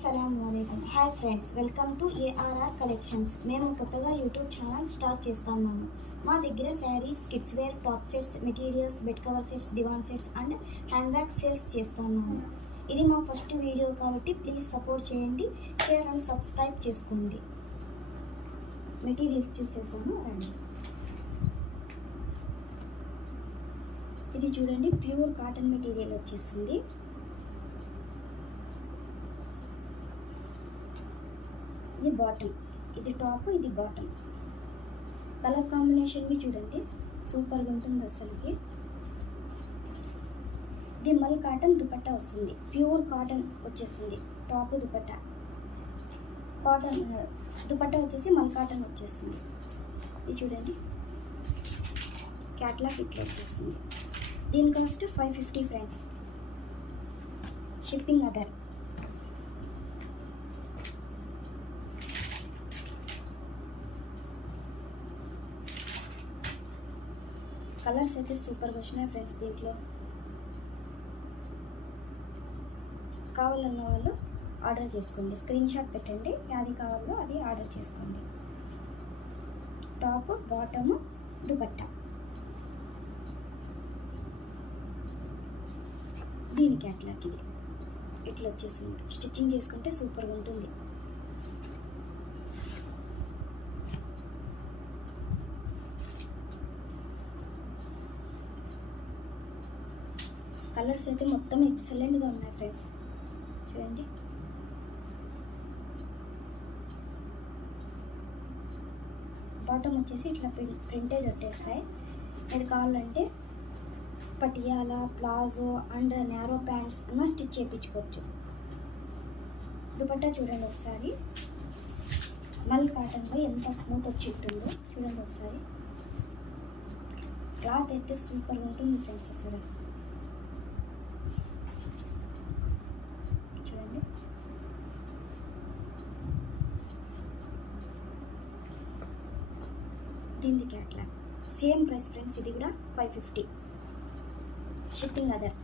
అస్సలాముఅలైకుం. Hi friends, welcome to ARR collections. మేము కొత్తగా YouTube channel start చేస్తున్నాము. మా దగ్గర saris, kids wear, top sets, materials, bed cover sets, divan sets and hand bag sales చేస్తున్నాము. ఇది మా ఫస్ట్ వీడియో కాబట్టి ప్లీజ్ సపోర్ట్ చేయండి, షేర్ అండ్ సబ్స్క్రైబ్ చేసుకోండి. మెటీరియల్స్ చూసేసాము రండి. ఇది చూడండి, ప్యూర్ కాటన్ మెటీరియల్ వచ్చేసింది. ఇది బాటమ్, ఇది టాప్, ఇది బాటమ్. కలర్ కాంబినేషన్వి చూడండి, సూపర్గా ఉంటుంది అసలుకి. ఇది మల్ కాటన్ దుపట్టా వస్తుంది, ప్యూర్ కాటన్ వచ్చేసింది. టాప్ దుపట్టా కాటన్, దుపట్టా వచ్చేసి మల్ కాటన్ వచ్చేసింది. ఇది చూడండి, క్యాట్లాగ్ ఇట్లా వచ్చేసింది. దీని cost 550 friends. Shipping other. Colours అయితే సూపర్గా వచ్చినాయి ఫ్రెండ్స్. దీంట్లో కావాలన్న వాళ్ళు ఆర్డర్ చేసుకోండి, స్క్రీన్ షాట్ పెట్టండి, ఏది కావాలో అది ఆర్డర్ చేసుకోండి. Top, bottom, dupatta. దీని క్యాట్లాగ్ ఇది ఇట్లా వచ్చేసింది. స్టిచ్చింగ్ చేసుకుంటే సూపర్గా ఉంటుంది. కలర్స్ అయితే మొత్తం ఎక్సలెంట్గా ఉన్నాయి ఫ్రెండ్స్, చూడండి. బాటమ్ వచ్చేసి ఇట్లా ప్రింటేజ్ వచ్చేస్తాయి. మీరు కావాలంటే Patiala, palazzo and narrow pants అన్న స్టిచ్ చేయించుకోవచ్చు. దుపట్టా చూడండి ఒకసారి, మల్ కాటన్లో ఎంత స్మూత్ వచ్చి ఉంటుందో చూడండి ఒకసారి. క్లాత్ అయితే సూపర్గా ఉంటుంది ఫ్రెండ్స్ అసలు. దీని క్యాట్లాగ్ సేమ్ ప్రైస్ ఫ్రెండ్స్. ఇది కూడా 550. Shipping other.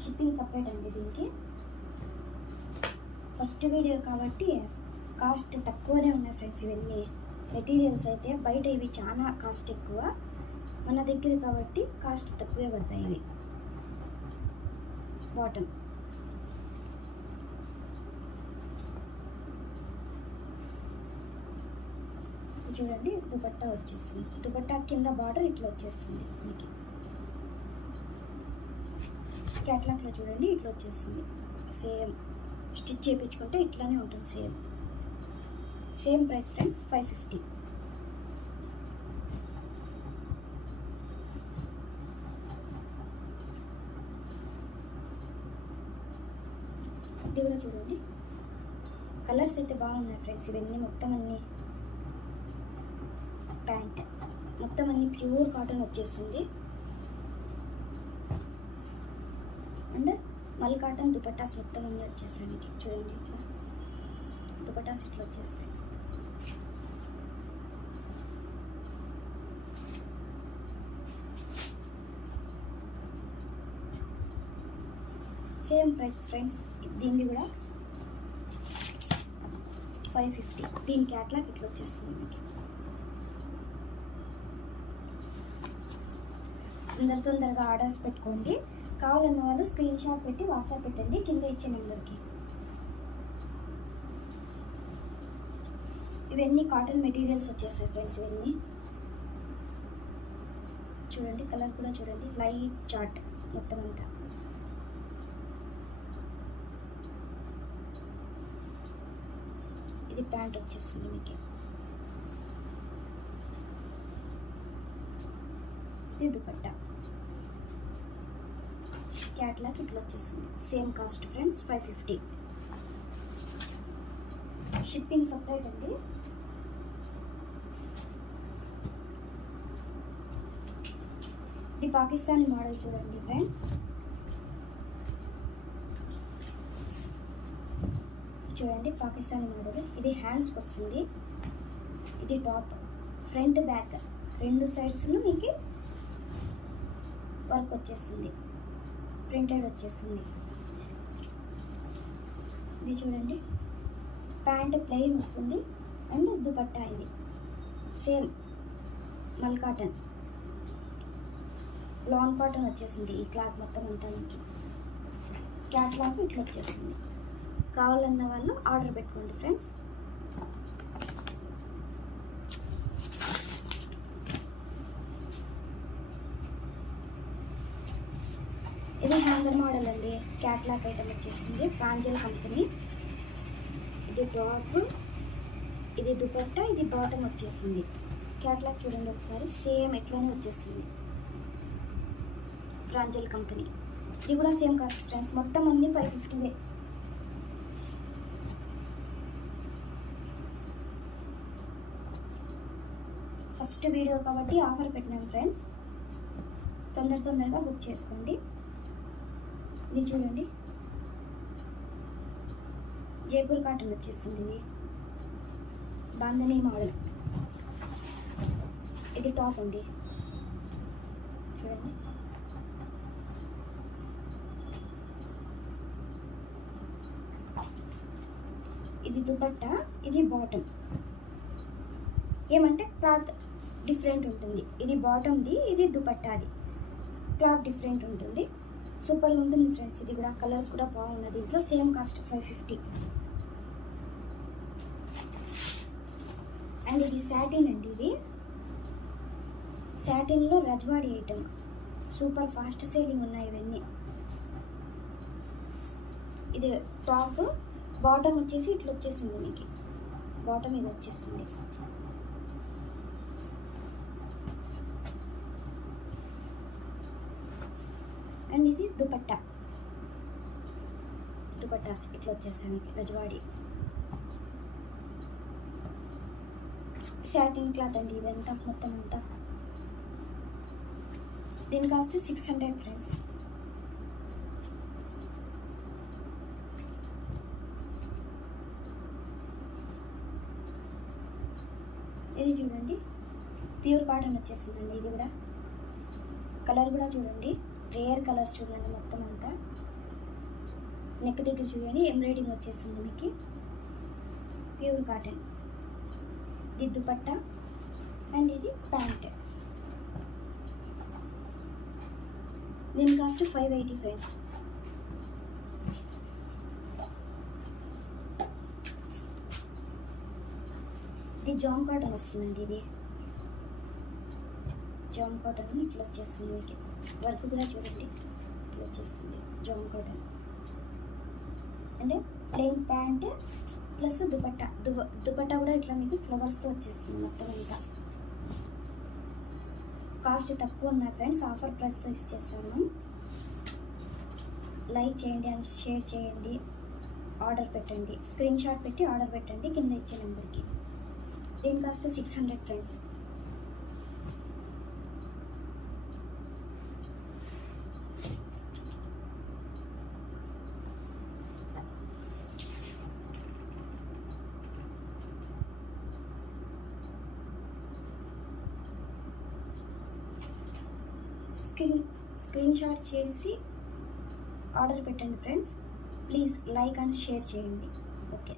షిప్పింగ్ సపరేట్ అండి దీనికి. ఫస్ట్ వీడియో కాబట్టి కాస్ట్ తక్కువనే ఉన్నాయి ఫ్రెండ్స్. ఇవన్నీ మెటీరియల్స్ అయితే బయట ఇవి చాలా కాస్ట్ ఎక్కువ, మన దగ్గర కాబట్టి కాస్ట్ తక్కువే పడతాయి ఇవి. బాటమ్ చూడండి, దుపట్టా వచ్చేసింది. దుపట్టా కింద బార్డర్ ఇట్లా వచ్చేస్తుంది మీకు. క్యాట్లాగ్లో చూడండి ఇట్లా వచ్చేస్తుంది. సేమ్ స్టిచ్ చేయించుకుంటే ఇట్లానే ఉంటుంది. Same price friends, 550. ఇది కూడా చూడండి, కలర్స్ అయితే బాగున్నాయి ఫ్రెండ్స్. ఇవన్నీ మొత్తం అన్నీ ప్యాంట్, మొత్తం అన్ని ప్యూర్ కాటన్ వచ్చేసింది. అండ్ మల్ కాటన్ దుపట్టాస్ మొత్తం అన్నీ వచ్చేసాయి. చూడండి ఇట్లా దుపట్టాస్ ఇట్లా వచ్చేస్తాయి. Same price friends. దీనిది కూడా 550. దీని క్యాట్లాగ్ ఇట్లా వచ్చేస్తుంది మీకు. తొందరగా ఆర్డర్స్ పెట్టుకోండి. కావాలన్న వాళ్ళు స్క్రీన్ షాట్ పెట్టి వాట్సాప్ పెట్టండి కింద ఇచ్చే నెంబర్కి. ఇవన్నీ కాటన్ మెటీరియల్స్ వచ్చేసాయి ఫ్రెండ్స్. ఇవన్నీ చూడండి, కలర్ కూడా చూడండి, లైట్ చాట్ మొత్తం అంతా. ఇది ప్యాంట్ వచ్చేసింది మీకు. ఇది దుపట్టా. క్యాట్లాగ్ ఇట్లా వచ్చేసింది. Same cost friends, 550. Shipping separate అండి. ఇది పాకిస్తానీ మోడల్ చూడండి ఫ్రెండ్స్. చూడండి పాకిస్తానీ మోడల్. ఇది హ్యాండ్స్కి వస్తుంది. ఇది టాప్, ఫ్రంట్ బ్యాక్ రెండు సైడ్స్ మీకు వర్క్ వచ్చేస్తుంది, ప్రింటెడ్ వచ్చేసింది. ఇది చూడండి, ప్యాంట్ ప్లెయిన్ వస్తుంది అండ్ దుపట్టా ఇది సేమ్ మల్ కాటన్, లాన్ కాటన్ వచ్చేసింది. ఈ క్లాత్ మొత్తం అంతా మీకు క్యాట్లాగ్ ఇట్లా వచ్చేస్తుంది. కావాలన్న వాళ్ళు ఆర్డర్ పెట్టుకోండి ఫ్రెండ్స్. ఇది హ్యాంగర్ మోడల్ అండి, క్యాట్లాగ్ ఐటమ్ వచ్చేసింది, ప్రాంజల్ కంపెనీ. ఇది టాప్, ఇది దుపట్టా, ఇది బాటమ్ వచ్చేసింది. క్యాట్లాగ్ చూడండి ఒకసారి, సేమ్ ఎట్లానే వచ్చేసింది, ప్రాంజల్ కంపెనీ. ఇది కూడా సేమ్ కాస్ట్ ఫ్రెండ్స్, మొత్తం అన్ని 550. ఫస్ట్ వీడియో కాబట్టి ఆఫర్ పెట్టినాను ఫ్రెండ్స్, తొందరగా బుక్ చేసుకోండి. ఇది చూడండి, జైపూర్ కాటన్ వచ్చేస్తుంది. ఇది బాంధనీ మోడల్. ఇది టాప్ అండి, చూడండి. ఇది దుపట్టా, ఇది బాటమ్. ఏమంటే క్లాత్ డిఫరెంట్ ఉంటుంది. ఇది బాటమ్ది, ఇది దుపట్టాది. క్లాత్ డిఫరెంట్ ఉంటుంది, సూపర్ ఉంటుంది ఫ్రెండ్స్. ఇది కూడా కలర్స్ కూడా బాగున్నది. దీంట్లో సేమ్ కాస్ట్ 550. అండ్ ఇది సాటిన్ అండి, ఇది సాటిన్లో Rajwadi item, super fast selling ఉన్నాయి ఇవన్నీ. ఇది టాప్, బాటమ్ వచ్చేసి ఇట్లా వచ్చేసింది మీకు, బాటమ్ ఇది వచ్చేసింది. అండ్ ఇది దుపట్టా, దుపట్టాస్ ఇట్లా వచ్చేసాయి మీకు, రజ్వాడి సాటిన్ క్లాత్ అండి ఇదంతా మొత్తం అంతా. దీని కాస్ట్ 600 ఫ్రెండ్స్. ఇది చూడండి, ప్యూర్ కాటన్ వచ్చేసిందండి. ఇది కూడా కలర్ కూడా చూడండి, రేర్ కలర్స్ చూడండి మొత్తం అంతా. నెక్ దగ్గర చూడండి ఎంబ్రాయిడింగ్ వచ్చేసింది మీకు, ప్యూర్ కాటన్. ఇది దుపట్టా అండ్ ఇది ప్యాంట్. దీని కాస్ట్ 580 ఫ్రెండ్స్. ఇది జామ్ కాటన్ వస్తుందండి. ఇది జామ్ కాటన్ ఇట్లా వచ్చేస్తుంది మీకు, వర్క్ కూడా చూడండి ఇట్లా వచ్చేస్తుంది, జామ్ కాటన్. అంటే plain pant plus dupatta, dupatta కూడా ఇట్లా మీకు ఫ్లవర్స్తో వచ్చేస్తుంది మొత్తం అంతా. కాస్ట్ తక్కువ ఉన్నాయి ఫ్రెండ్స్, ఆఫర్ ప్రైస్ ఇచ్చేసాను. లైక్ చేయండి అండ్ షేర్ చేయండి, ఆర్డర్ పెట్టండి, స్క్రీన్ షాట్ పెట్టి ఆర్డర్ పెట్టండి కింద ఇచ్చే నెంబర్కి. దీని కాస్ట్ 600 ఫ్రెండ్స్. స్క్రీన్ షాట్ చేసి ఆర్డర్ పెట్టండి friends. Please like and share చేయండి. ఓకే.